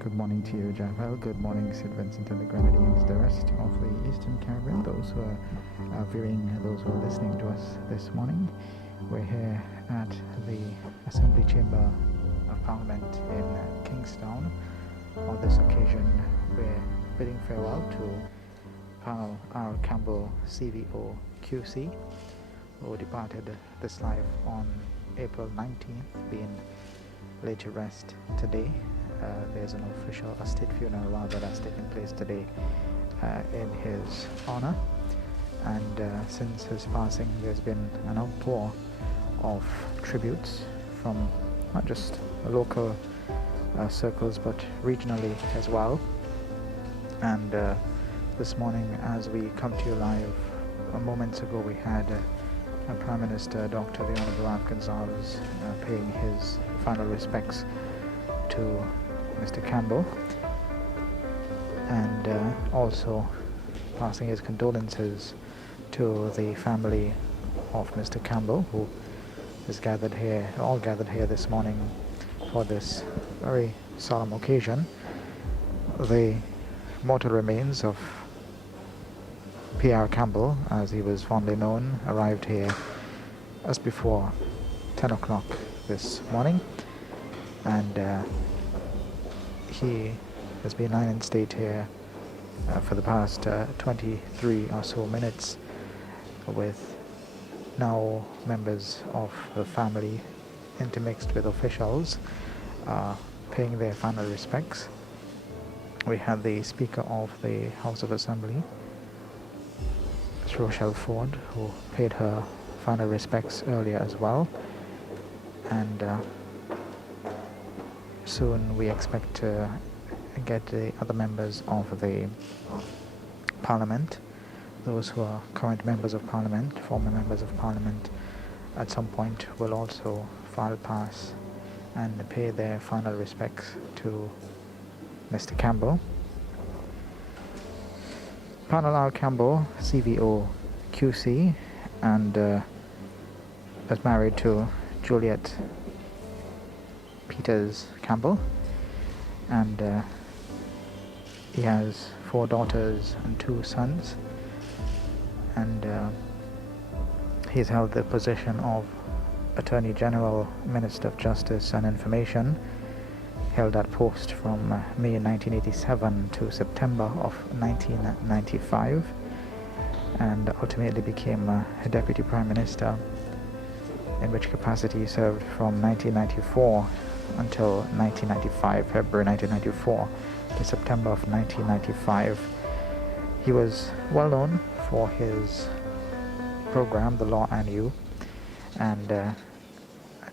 Good morning to you, Javel. Good morning, St. Vincent and the Grenadines, the rest of the Eastern Caribbean, those who are viewing, those who are listening to us this morning. We're here at the Assembly Chamber of Parliament in Kingstown. On this occasion, we're bidding farewell to Parnel Campbell Cvo QC, who departed this life on April 19th, being laid to rest today. There's an official state funeral that's taking place today in his honor, and since his passing there's been an outpour of tributes from not just local circles but regionally as well. And this morning, as we come to you live, moments ago we had Prime Minister Dr. the Honorable Gonzalez paying his final respects to Mr. Campbell, and also passing his condolences to the family of Mr. Campbell, who is all gathered here this morning for this very solemn occasion. The mortal remains of P.R. Campbell, as he was fondly known, arrived here just before 10 o'clock this morning, and he has been lying in state here for the past 23 or so minutes, with now members of the family intermixed with officials paying their final respects. We had the Speaker of the House of Assembly, Ms. Rochelle Ford, who paid her final respects earlier as well, and soon we expect to get the other members of the Parliament, those who are current members of Parliament, former members of Parliament, at some point will also file past and pay their final respects to Mr. Campbell. Parnel Campbell, CVO QC, and is married to Juliet Peters Campbell, and he has 4 daughters and 2 sons, and he's held the position of Attorney General, Minister of Justice and Information, held that post from May 1987 to September of 1995, and ultimately became Deputy Prime Minister, in which capacity he served from 1994 until February 1994 to September of 1995. He was well known for his program, The Law and You, and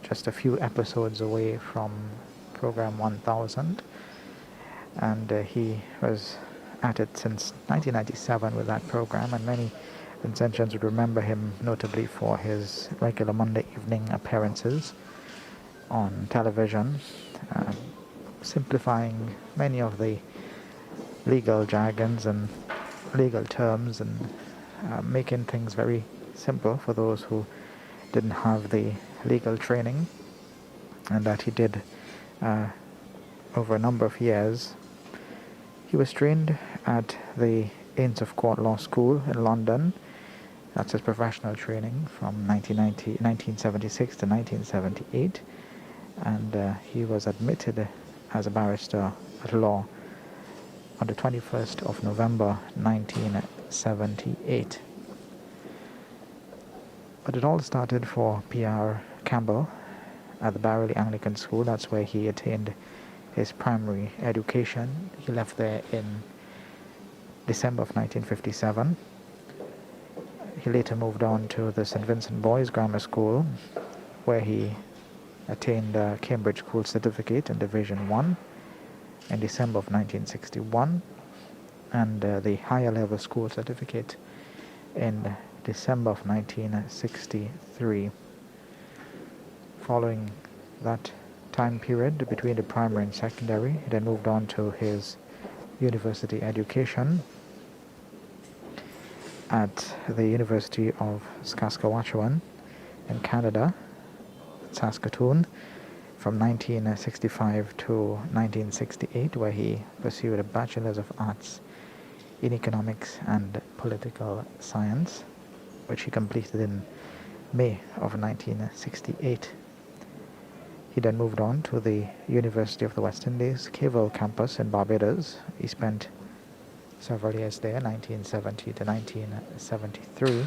just a few episodes away from program 1000, and he was at it since 1997 with that program, and many Vincentians would remember him notably for his regular Monday evening appearances on television, simplifying many of the legal jargons and legal terms, and making things very simple for those who didn't have the legal training, and that he did over a number of years. He was trained at the Inns of Court Law School in London. That's his professional training from 1976 to 1978, and he was admitted as a barrister at law on the 21st of November 1978. But it all started for P.R. Campbell at the Barrowley Anglican School. That's where he attained his primary education. He left there in December of 1957. He later moved on to the St. Vincent Boys Grammar School, where he attained a Cambridge School Certificate in Division 1 in December of 1961, and the Higher Level School Certificate in December of 1963. Following that time period between the primary and secondary, he then moved on to his university education at the University of Saskatchewan in Canada, Saskatoon, from 1965 to 1968, where he pursued a Bachelor's of Arts in Economics and Political Science, which he completed in May of 1968. He then moved on to the University of the West Indies, Campbell campus in Barbados. He spent several years there, 1970 to 1973,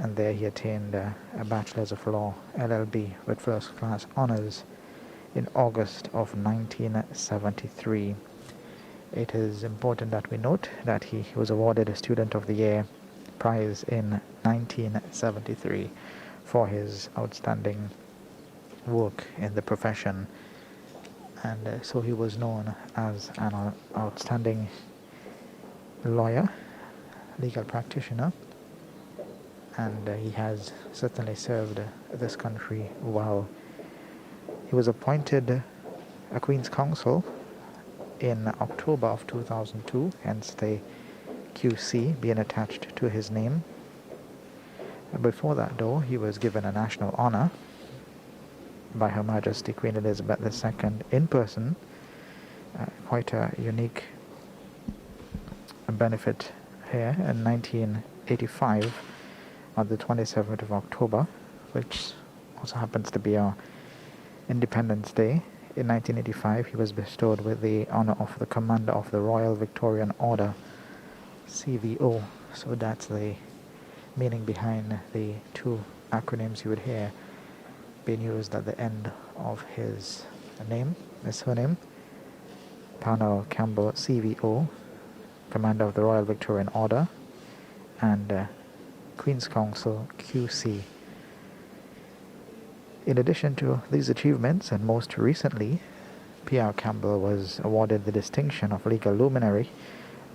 and there he attained a Bachelor's of Law, LLB, with first-class honors in August of 1973. It is important that we note that he was awarded a Student of the Year prize in 1973 for his outstanding work in the profession, and so he was known as an outstanding lawyer, legal practitioner, and he has certainly served this country well. He was appointed a Queen's Counsel in October of 2002, hence the QC being attached to his name. Before that, though, he was given a national honor by Her Majesty Queen Elizabeth II in person. Quite a unique benefit here in 1985 on the 27th of October, which also happens to be our Independence Day. In 1985, he was bestowed with the honor of the Commander of the Royal Victorian Order, CVO. So that's the meaning behind the two acronyms you would hear being used at the end of his name, his surname. Parnel Campbell Cvo, Commander of the Royal Victorian Order, and Queen's Counsel QC. In addition to these achievements, and most recently, P.R. Campbell was awarded the distinction of Legal Luminary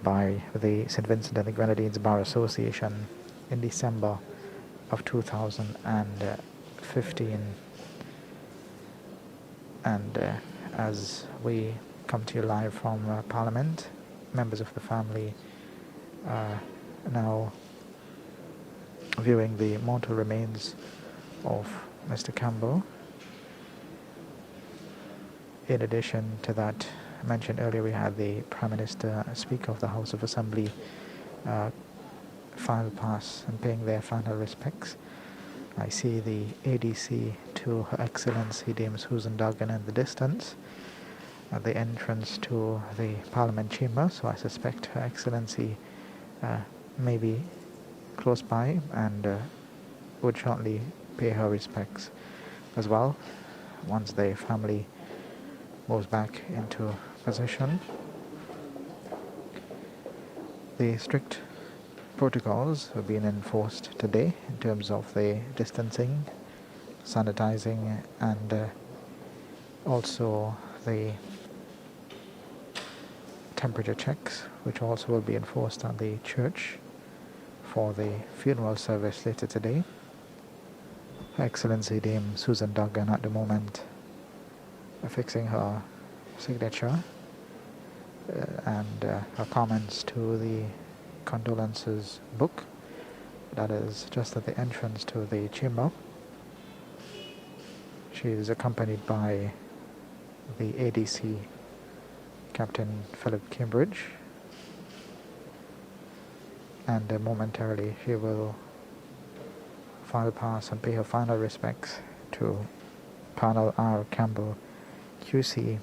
by the St. Vincent and the Grenadines Bar Association in December of 2015. And as we come to you live from Parliament, members of the family are now viewing the mortal remains of Mr. Campbell. In addition to that, I mentioned earlier, we had the Prime Minister, Speaker of the House of Assembly, file pass and paying their final respects. I see the ADC to Her Excellency Dame Susan Duggan in the distance at the entrance to the Parliament chamber, so I suspect Her Excellency may be close by and would shortly pay her respects as well once the family moves back into position. The strict protocols have been enforced today in terms of the distancing, sanitizing, and also the temperature checks, which also will be enforced at the church for the funeral service later today. Her Excellency Dame Susan Duggan at the moment affixing her signature and her comments to the condolences book that is just at the entrance to the chamber. She is accompanied by the ADC Captain Philip Cambridge, and momentarily she will file pass and pay her final respects to Parnel R. Campbell QC.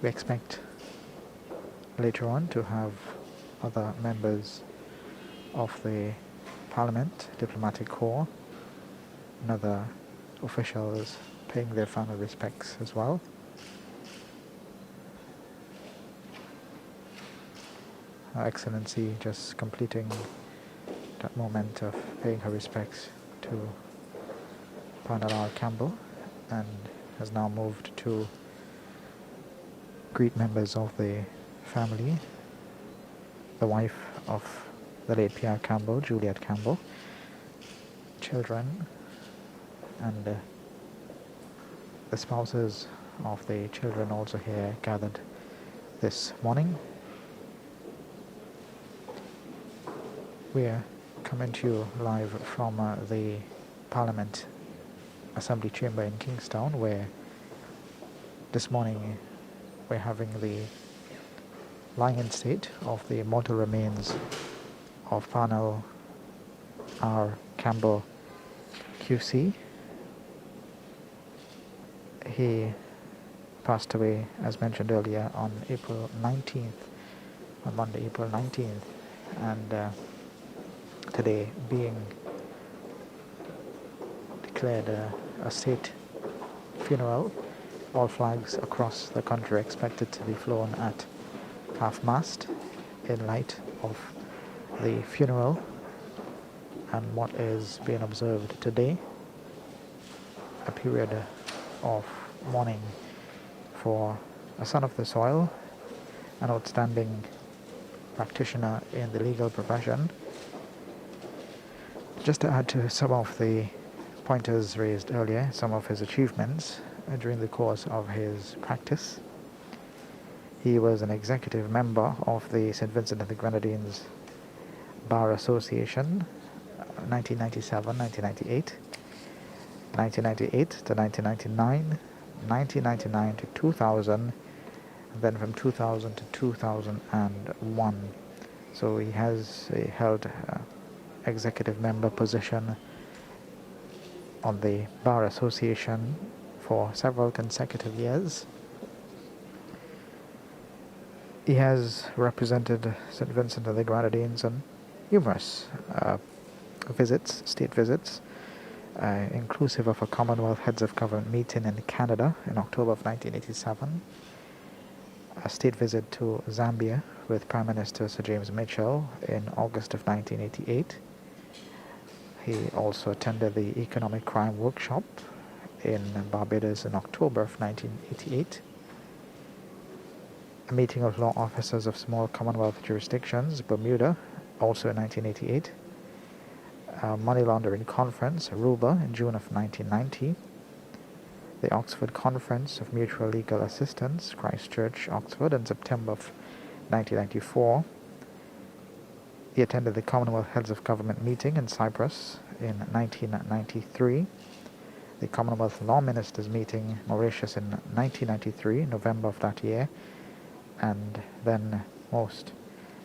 We expect later on to have other members of the Parliament, Diplomatic Corps, and other officials paying their final respects as well. Her Excellency just completing that moment of paying her respects to Parnel R. Campbell, and has now moved to greet members of the family, the wife of the late P.R. Campbell, Juliet Campbell, children, and the spouses of the children also here gathered this morning. We are coming to you live from the Parliament Assembly Chamber in Kingstown, where this morning we're having the lying in state of the mortal remains of Parnel R. Campbell QC. He passed away, as mentioned earlier, on April 19th, on Monday, April 19th, and today being declared a state funeral. All flags across the country expected to be flown at half-mast in light of the funeral and what is being observed today, a period of mourning for a son of the soil, an outstanding practitioner in the legal profession. Just to add to some of the pointers raised earlier, some of his achievements during the course of his practice. He was an executive member of the St. Vincent and the Grenadines Bar Association, 1997, 1998, 1998 to 1999, 1999 to 2000, and then from 2000 to 2001. So he has held executive member position on the Bar Association for several consecutive years. He has represented St. Vincent and the Grenadines on numerous visits, state visits, inclusive of a Commonwealth Heads of Government meeting in Canada in October of 1987, a state visit to Zambia with Prime Minister Sir James Mitchell in August of 1988. He also attended the Economic Crime Workshop in Barbados in October of 1988. A meeting of law officers of small Commonwealth jurisdictions, Bermuda, also in 1988. A money laundering conference, Aruba, in June of 1990. The Oxford Conference of Mutual Legal Assistance, Christchurch, Oxford, in September of 1994. He attended the Commonwealth Heads of Government meeting in Cyprus in 1993. The Commonwealth Law Ministers meeting, Mauritius, in 1993, November of that year. And then most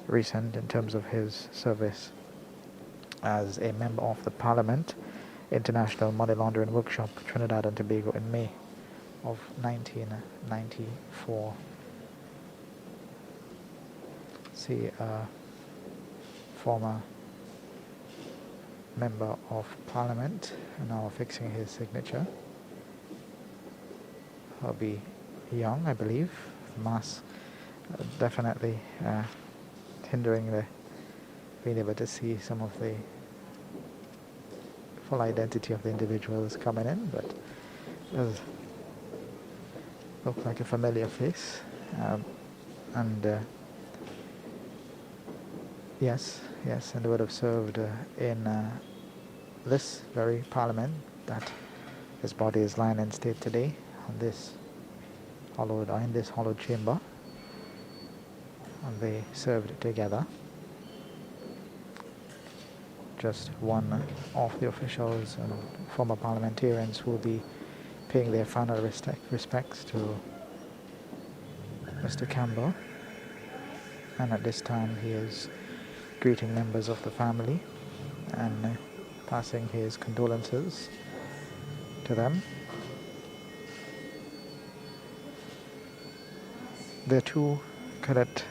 recent in terms of his service as a member of the Parliament, International Money Laundering Workshop, Trinidad and Tobago, in May of 1994. See a former member of Parliament now fixing his signature. He'll be young, I believe. Mass definitely hindering the being able to see some of the full identity of the individuals coming in, but it does look like a familiar face. Yes, and would have served in this very parliament that his body is lying in state today on this in this hollowed chamber, and they served together. Just one of the officials and former parliamentarians who will be paying their final respects to Mr. Campbell, and at this time he is greeting members of the family and passing his condolences to them. There are two cadet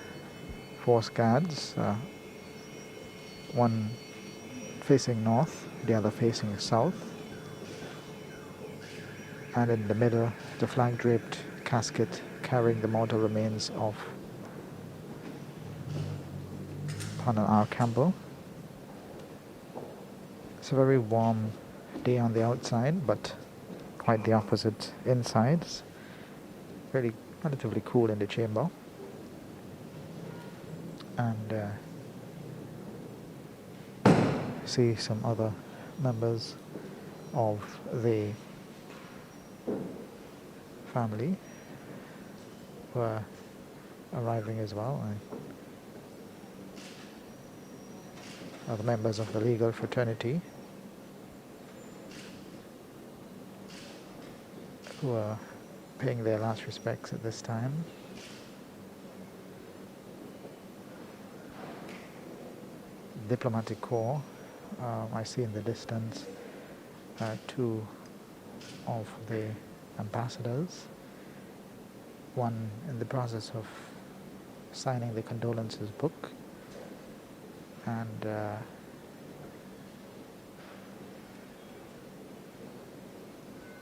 force guards, one facing north, the other facing south, and in the middle the flag draped casket carrying the mortal remains of Parnel R. Campbell. It's a very warm day on the outside, but quite the opposite inside. It's really relatively cool in the chamber, and see some other members of the family who are arriving as well. Other members of the legal fraternity. who are paying their last respects at this time. Diplomatic Corps. I see in the distance two of the ambassadors, one in the process of signing the condolences book, and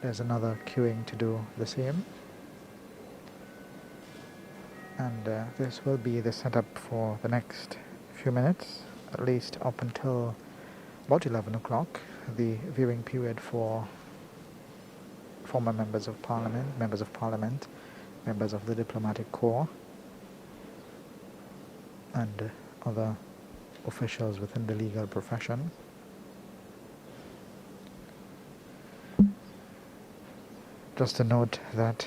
there's another queuing to do the same. And this will be the setup for the next few minutes, at least up until about 11 o'clock, the viewing period for former members of parliament, members of the diplomatic corps, and other officials within the legal profession. Just to note that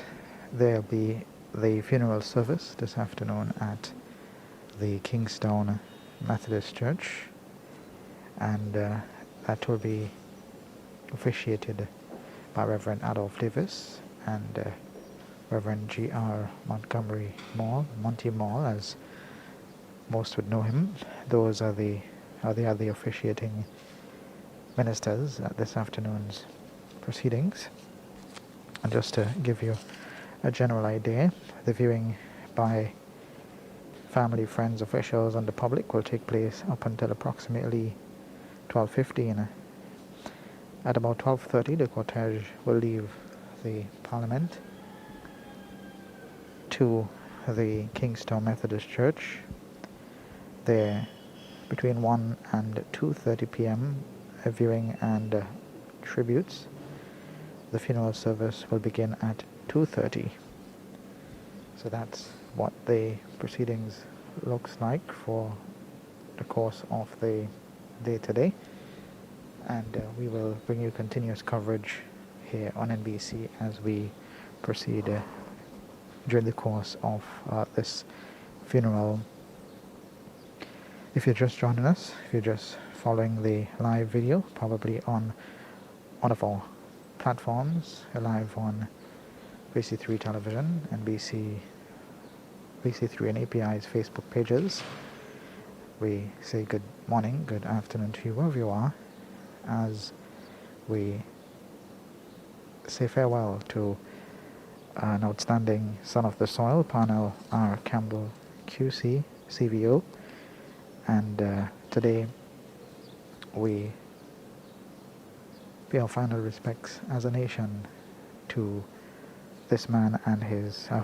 there'll be the funeral service this afternoon at the Kingstown Methodist Church, and that will be officiated by Reverend Adolph Davis and Reverend G.R. Montgomery Mall, Monty Mall, as most would know him. Those are the officiating ministers at this afternoon's proceedings. And just to give you a general idea, the viewing by family, friends, officials and the public will take place up until approximately 12:15. At about 12:30, the cortege will leave the Parliament to the Kingstown Methodist Church. There, between 1 and 2:30 p.m., a viewing and tributes. The funeral service will begin at 2:30. So that's what the proceedings looks like for the course of the day today. And we will bring you continuous coverage here on NBC as we proceed during the course of this funeral. If you're just joining us, if you're just following the live video, probably on one of our platforms, live on VC3 Television and VC3 and API's Facebook pages, we say good morning, good afternoon to you wherever you are, as we say farewell to an outstanding son of the soil, Parnel R. Campbell Cvo, and today we pay our final respects as a nation to this man and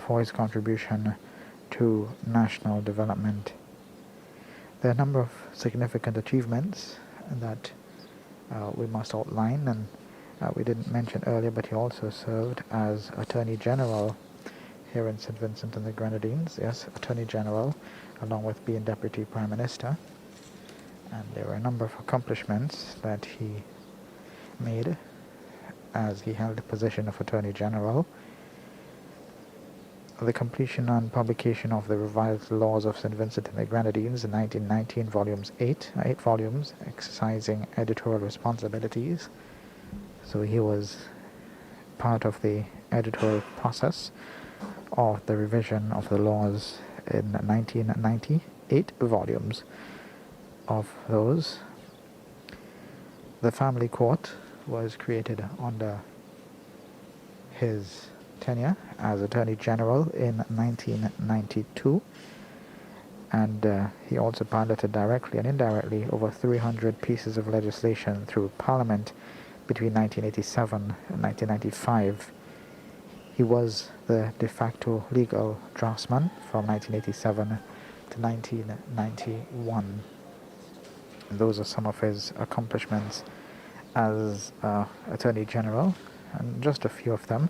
for his contribution to national development. There are a number of significant achievements that we must outline, and we didn't mention earlier, but he also served as Attorney General here in St. Vincent and the Grenadines. Yes, Attorney General, along with being Deputy Prime Minister. And there were a number of accomplishments that he made as he held the position of Attorney General. The completion and publication of the revised laws of St. Vincent and the Grenadines in 1919, eight volumes, exercising editorial responsibilities. So he was part of the editorial process of the revision of the laws in 1990, 8 volumes of those. The family court was created under his tenure as Attorney General in 1992, and he also piloted directly and indirectly over 300 pieces of legislation through Parliament between 1987 and 1995. He was the de facto legal draftsman from 1987 to 1991. And those are some of his accomplishments as Attorney General, and just a few of them.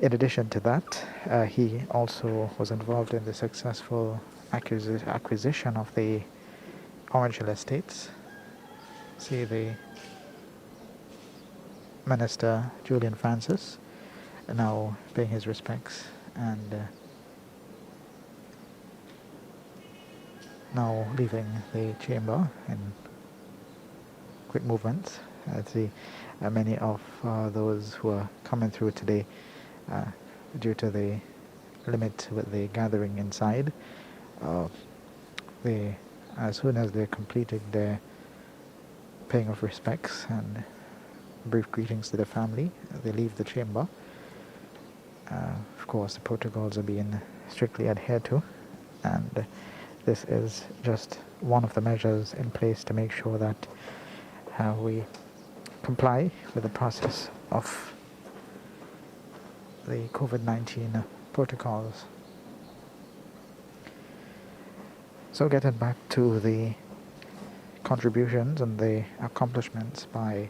In addition to that, he also was involved in the successful acquisition of the Orange Hill Estates. See the Minister Julian Francis now paying his respects, and now leaving the chamber in quick movements. see many of those who are coming through today, due to the limit with the gathering inside, they, as soon as they completed their paying of respects and brief greetings to the family, they leave the chamber. Of course, the protocols are being strictly adhered to, and this is just one of the measures in place to make sure that we comply with the process of the COVID-19 protocols. So getting back to the contributions and the accomplishments by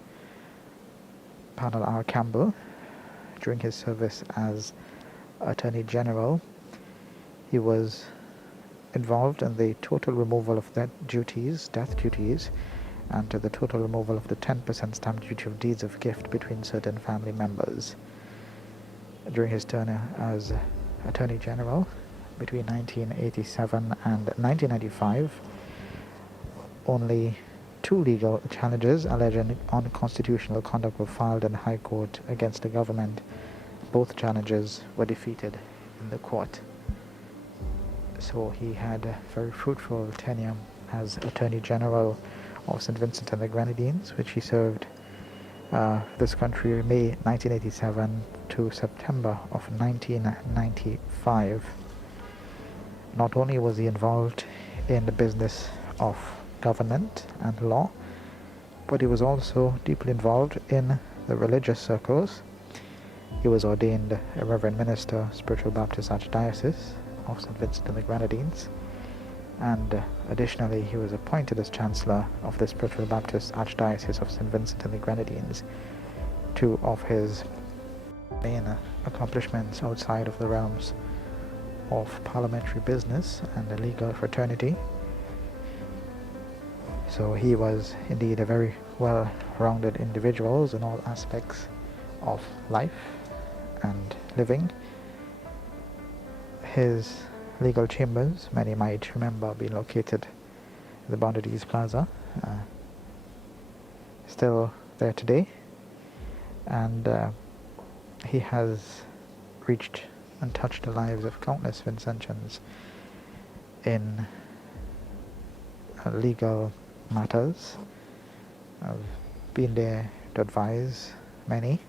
Parnel Campbell during his service as Attorney General, he was involved in the total removal of death duties, and to the total removal of the 10% stamp duty of deeds of gift between certain family members. During his tenure as Attorney General between 1987 and 1995, only 2 legal challenges alleging unconstitutional conduct were filed in High Court against the government. Both challenges were defeated in the court. So he had a very fruitful tenure as Attorney General of St. Vincent and the Grenadines, which he served this country May 1987 to September of 1995. Not only was he involved in the business of government and law, but he was also deeply involved in the religious circles. He was ordained a Reverend Minister, Spiritual Baptist Archdiocese of St. Vincent and the Grenadines, and additionally he was appointed as Chancellor of the Spiritual Baptist Archdiocese of St. Vincent and the Grenadines. 2 of his main accomplishments outside of the realms of parliamentary business and the legal fraternity. So he was indeed a very well-rounded individual in all aspects of life and living. His legal chambers, many might remember, being located in the Boundaries Plaza, still there today, and he has reached and touched the lives of countless Vincentians in legal matters. I've been there to advise many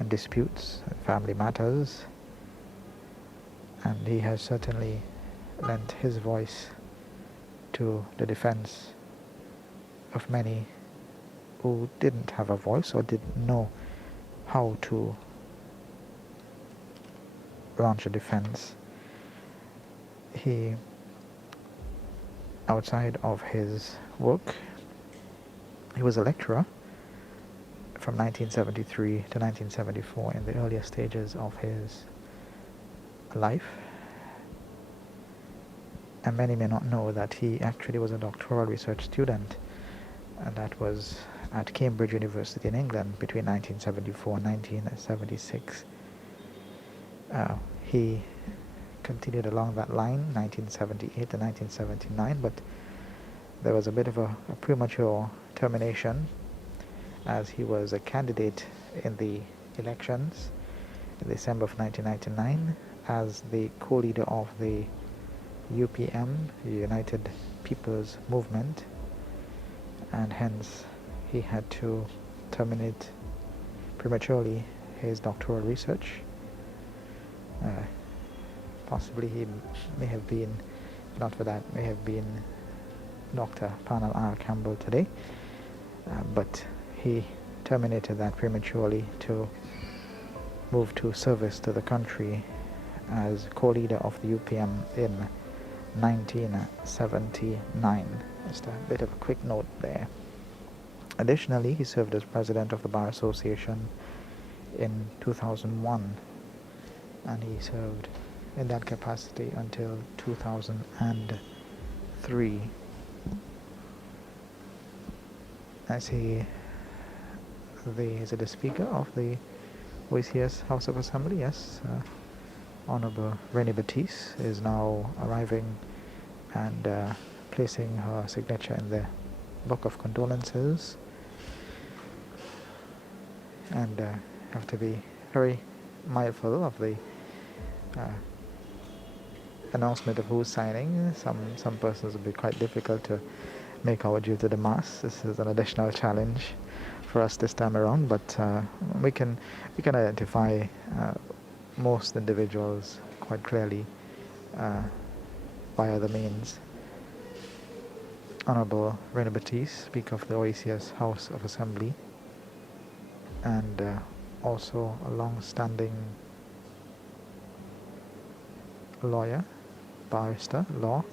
in disputes and family matters, and he has certainly lent his voice to the defense of many who didn't have a voice or didn't know how to launch a defense. He, outside of his work, he was a lecturer from 1973 to 1974 in the earlier stages of his life, and many may not know that he actually was a doctoral research student, and that was at Cambridge University in England between 1974 and 1976. He continued along that line 1978 to 1979, but there was a bit of a premature termination as he was a candidate in the elections in December of 1999 as the co-leader of the UPM, the United People's Movement, and hence he had to terminate prematurely his doctoral research. Possibly he may have been, not for that, may have been Dr. Parnel Campbell today, but he terminated that prematurely to move to service to the country as co-leader of the UPM in 1979. Just a bit of a quick note there. Additionally, he served as president of the Bar Association in 2001, and he served in that capacity until 2003. As he is the Speaker of the OECS House of Assembly, yes, Honorable Renée Batisse is now arriving and placing her signature in the Book of Condolences. and have to be very mindful of the announcement of who's signing. Some persons will be quite difficult to make out due to the mass. This is an additional challenge for us this time around, but we can identify most individuals quite clearly by other means. Honorable Rene Batiste, Speaker of the OACS House of Assembly, and also a long-standing lawyer, barrister, law,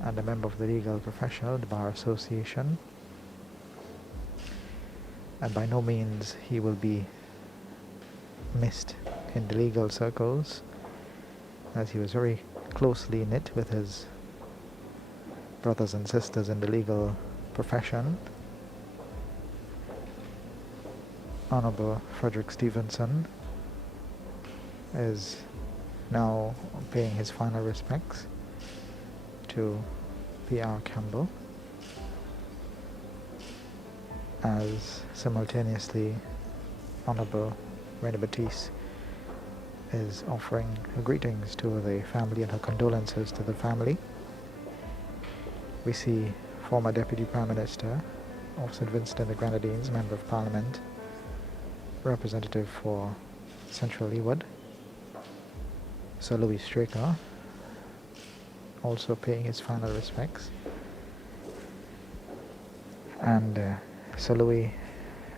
and a member of the legal professional, the Bar Association. And by no means he will be missed in the legal circles, as he was very closely knit with his brothers and sisters in the legal profession. Honorable Frederick Stevenson is now paying his final respects to P.R. Campbell, as simultaneously Honorable Rene Batiste is offering her greetings to the family and her condolences to the family. We see former Deputy Prime Minister of St. Vincent and the Grenadines, Member of Parliament, Representative for Central Leeward, Sir Louis Straker, also paying his final respects. And Sir Louis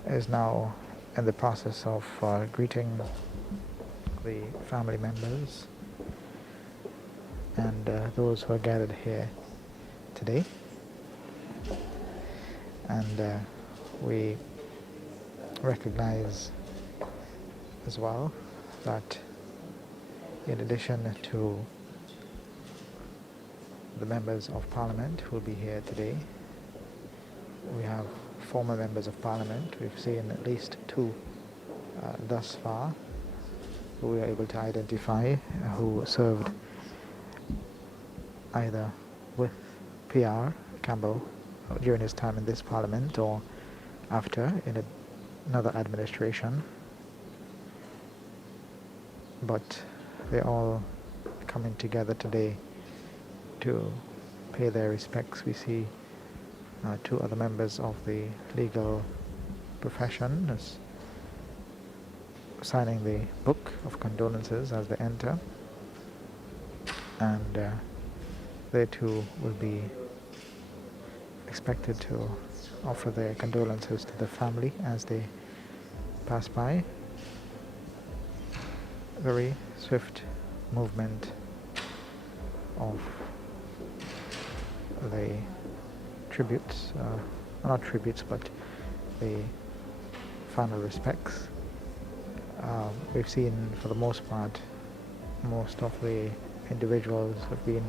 is now in the process of greeting the family members and those who are gathered here today. And we recognize as well that in addition to the members of Parliament who will be here today, we have former members of Parliament. We've seen at least two thus far who we are able to identify, who served either with P.R. Campbell during his time in this Parliament or after in another administration. But they're all coming together today to pay their respects. We see two other members of the legal profession as signing the book of condolences as they enter, and they too will be expected to offer their condolences to the family as they pass by. Very swift movement of the tributes, not tributes, but the final respects. We've seen, for the most part, most of the individuals have been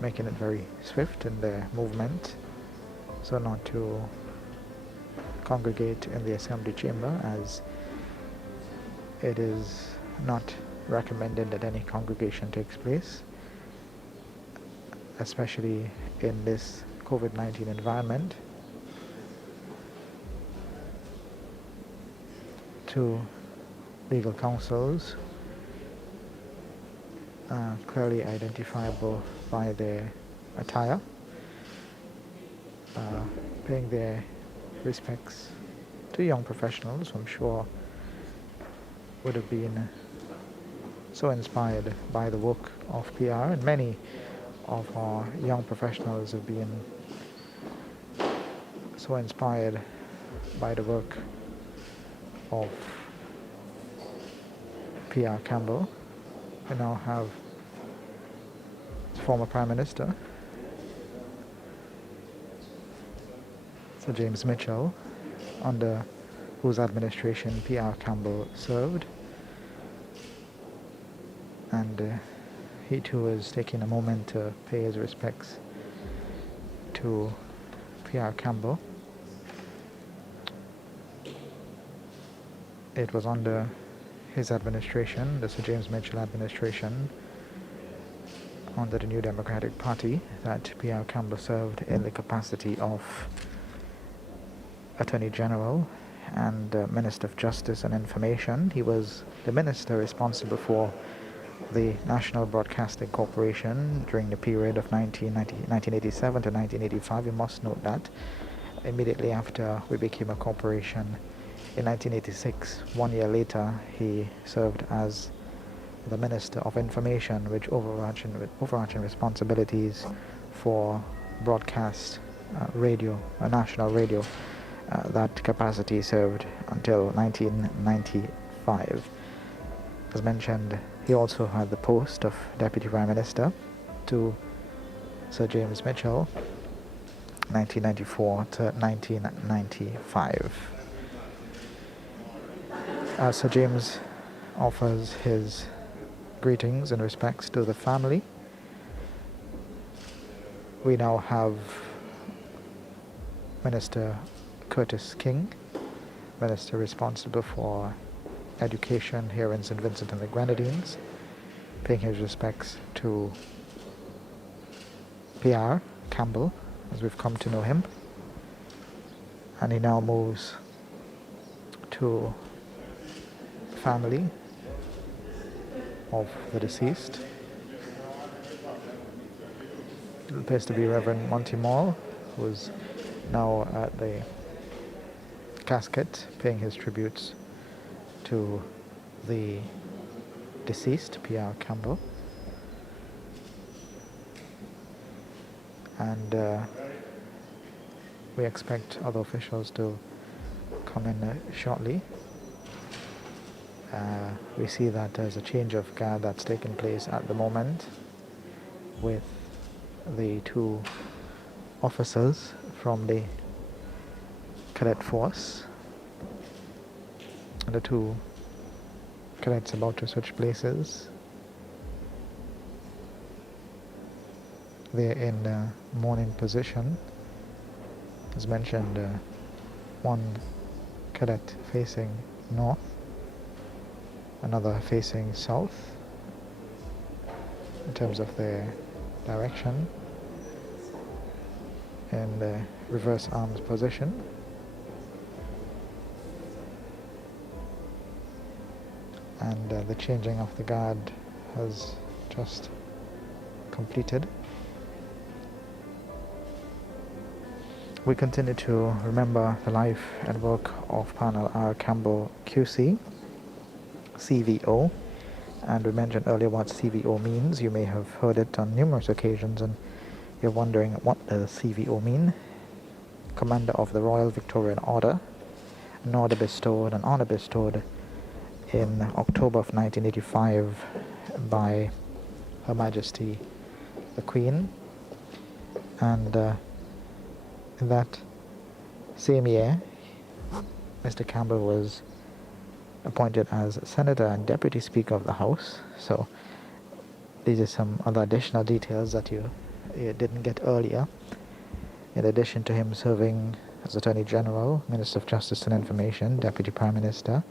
making it very swift in their movement, so not to congregate in the assembly chamber, as it is not recommended that any congregation takes place, especially in this COVID-19 environment. Two legal counsels, clearly identifiable by their attire, paying their respects to young professionals who I'm sure would have been so inspired by the work of PR, and many of our young professionals have been so inspired by the work of P.R. Campbell. We now have former Prime Minister Sir James Mitchell, under whose administration P.R. Campbell served, and he too is taking a moment to pay his respects to P.R. Campbell. It was under his administration, the Sir James Mitchell administration, under the New Democratic Party, that P.R. Campbell served in the capacity of Attorney General, and Minister of Justice and Information. He was the minister responsible for the National Broadcasting Corporation during the period of 1987 to 1985. You must note that immediately after we became a corporation in 1986, 1 year later, he served as the Minister of Information with overarching responsibilities for broadcast radio, national radio. That capacity served until 1995. As mentioned, he also had the post of Deputy Prime Minister to Sir James Mitchell, 1994 to 1995. Sir James offers his greetings and respects to the family. We now have Minister Curtis King, Minister responsible for Education here in St. Vincent and the Grenadines, paying his respects to PR Campbell, as we've come to know him. And he now moves to the family of the deceased. It appears to be Reverend Monty Moore, who is now at the casket paying his tributes to the deceased, P.R. Campbell. And we expect other officials to come in shortly. We see that there's a change of guard that's taking place at the moment with the two officers from the cadet force and the two cadets about to switch places. They're in morning position. As mentioned, one cadet facing north, another facing south in terms of their direction, in the reverse arms position. And the changing of the guard has just completed. We continue to remember the life and work of Parnel R. Campbell QC, CVO, and we mentioned earlier what CVO means. You may have heard it on numerous occasions and you're wondering what does CVO mean. Commander of the Royal Victorian Order, an honor bestowed in October of 1985 by Her Majesty the Queen, and in that same year Mr. Campbell was appointed as Senator and Deputy Speaker of the House. So these are some other additional details that you didn't get earlier. In addition to him serving as Attorney General, Minister of Justice and Information, Deputy Prime Minister,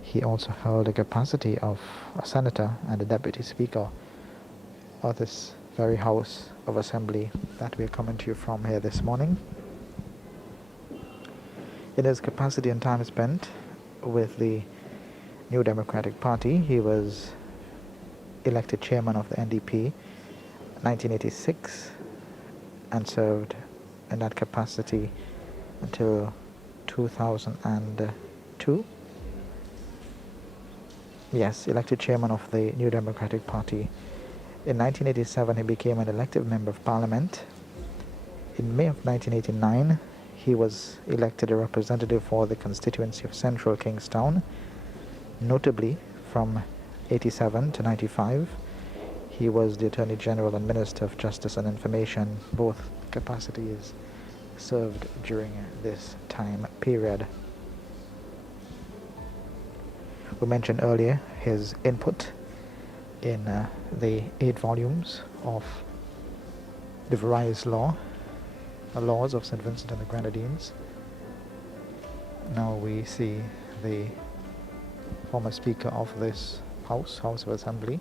he also held the capacity of a Senator and a Deputy Speaker of this very House of Assembly that we are coming to you from here this morning. In his capacity and time spent with the New Democratic Party, he was elected chairman of the NDP 1986 and served in that capacity until 2002. Yes, elected chairman of the New Democratic Party. In 1987, he became an elected member of Parliament. In May of 1989, he was elected a representative for the constituency of Central Kingstown. Notably, from 87 to 95, he was the Attorney General and Minister of Justice and Information. Both capacities served during this time period. We mentioned earlier his input in the 8 volumes of the various laws of St. Vincent and the Grenadines. Now we see the former Speaker of this House of Assembly,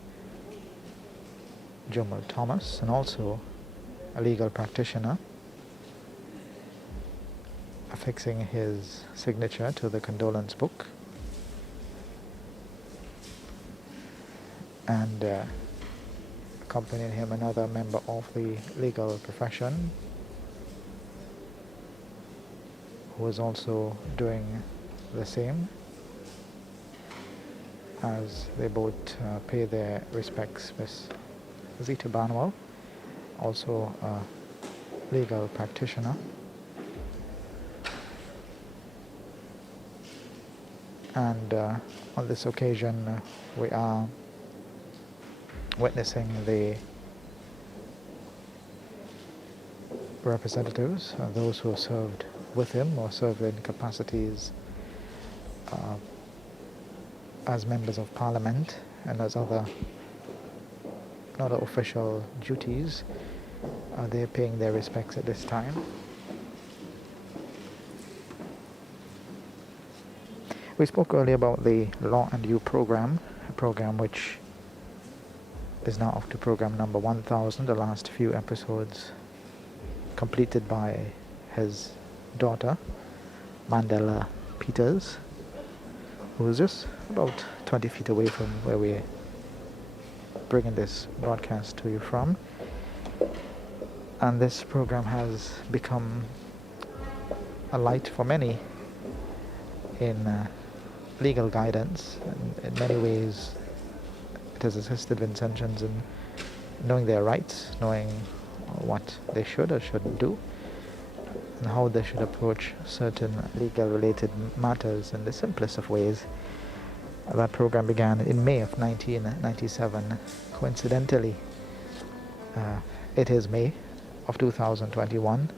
Jomal Thomas, and also a legal practitioner, a affixing his signature to the condolence book, and accompanying him another member of the legal profession who was also doing the same, as they both pay their respects. Miss Zita Barnwell, also a legal practitioner, and on this occasion we are witnessing the representatives, those who have served with him or served in capacities as members of parliament and as other official duties. They're paying their respects at this time. We spoke earlier about the Law and You program, a program which is now up to program number 1000, the last few episodes completed by his daughter, Mandela Peters, who is just about 20 feet away from where we're bringing this broadcast to you from. And this program has become a light for many in legal guidance, and in many ways it has assisted Vincentians in knowing their rights, knowing what they should or shouldn't do, and how they should approach certain legal related matters in the simplest of ways. That program began in May of 1997. Coincidentally, it is May of 2021,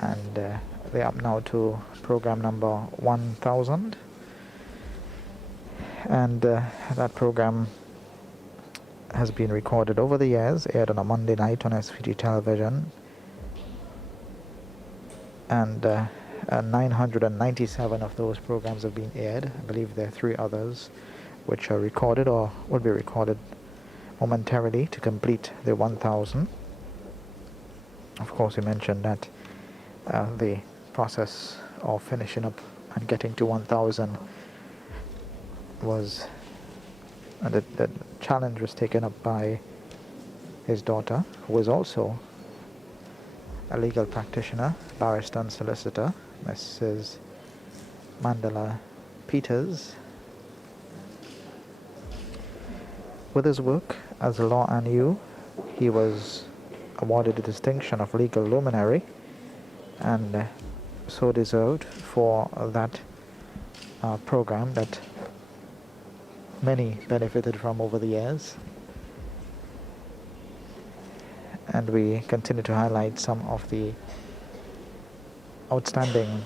and they're up now to program number 1000, and that program has been recorded over the years, aired on a Monday night on SVG television, and 997 of those programs have been aired. I believe there are 3 others which are recorded or will be recorded momentarily to complete the 1000. Of course, we mentioned that the process of finishing up and getting to 1000 was the challenge was taken up by his daughter, who was also a legal practitioner, barrister and solicitor, Mrs. Mandela Peters. With his work as a law and you, he was awarded the distinction of legal luminary, and so deserved for that program that many benefited from over the years. And we continue to highlight some of the outstanding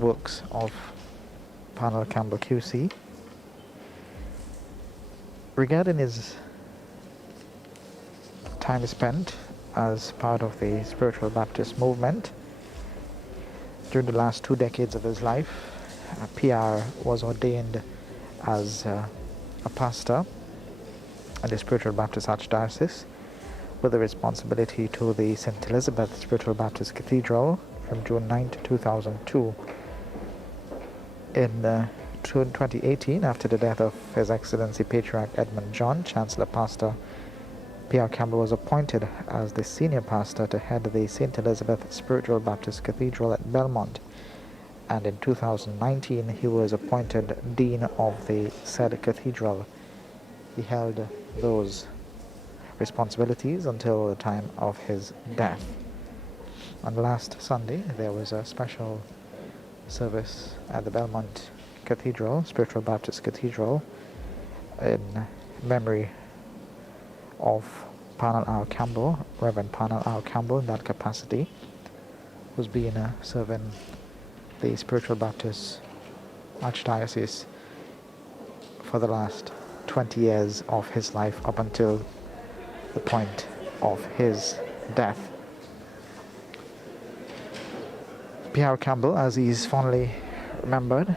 works of Parnel Campbell QC. Regarding his time spent as part of the spiritual Baptist movement, during the last 2 decades of his life, PR was ordained as a pastor in the Spiritual Baptist Archdiocese, with a responsibility to the St. Elizabeth Spiritual Baptist Cathedral from June 9 to 2002. In 2018, after the death of His Excellency Patriarch Edmund John, Chancellor Pastor P.R. Campbell was appointed as the senior pastor to head the St. Elizabeth Spiritual Baptist Cathedral at Belmont, and in 2019 he was appointed Dean of the said cathedral. He held those responsibilities until the time of his death. On last Sunday, there was a special service at the Belmont Cathedral, Spiritual Baptist Cathedral, in memory of Parnel R. Campbell, Reverend Parnel R. Campbell, in that capacity, who's been serving the Spiritual Baptist Archdiocese for the last 20 years of his life, up until the point of his death. P.R. Campbell, as he's fondly remembered,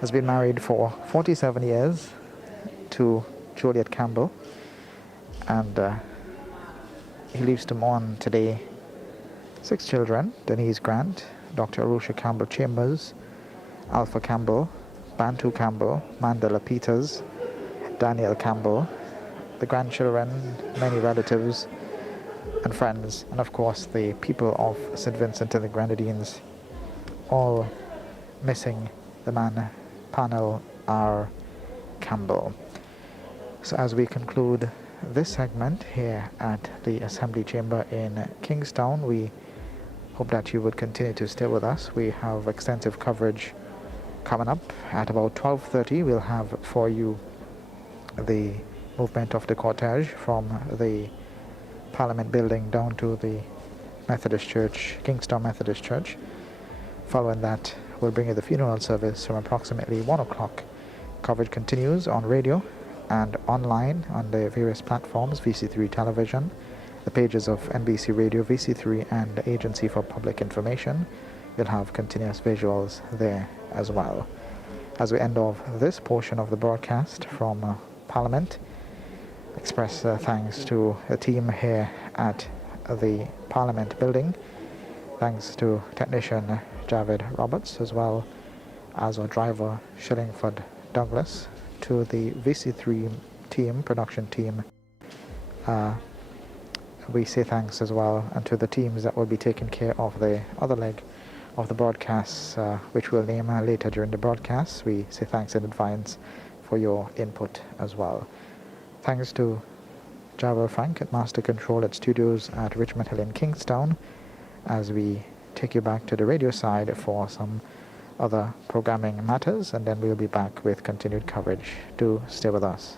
has been married for 47 years to Juliet Campbell, and he leaves to mourn today 6 children: Denise Grant, Dr. Arusha Campbell Chambers, Alpha Campbell, Bantu Campbell, Mandela Peters, Daniel Campbell, the grandchildren, many relatives and friends, and of course the people of St. Vincent and the Grenadines, all missing the man Parnel R. Campbell. So as we conclude this segment here at the Assembly Chamber in Kingstown, we hope that you would continue to stay with us. We have extensive coverage coming up. At about 12:30 we'll have for you the movement of the cortege from the Parliament building down to the Methodist Church, Kingstown Methodist Church. Following that, we'll bring you the funeral service from approximately 1 o'clock. Coverage continues on radio and online on the various platforms: VC3 Television, the pages of NBC Radio, VC3, and the Agency for Public Information. You'll have continuous visuals there as well. As we end off this portion of the broadcast from Parliament, express thanks to the team here at the Parliament building. Thanks to technician Javid Roberts, as well as our driver Shillingford Douglas, to the VC3 team, production team. We say thanks as well, and to the teams that will be taking care of the other leg of the broadcasts, which we'll name later during the broadcast. We say thanks in advance for your input as well. Thanks to Java Frank at Master Control at Studios at Richmond Hill in Kingstown, as we take you back to the radio side for some other programming matters, and then we'll be back with continued coverage. Do stay with us.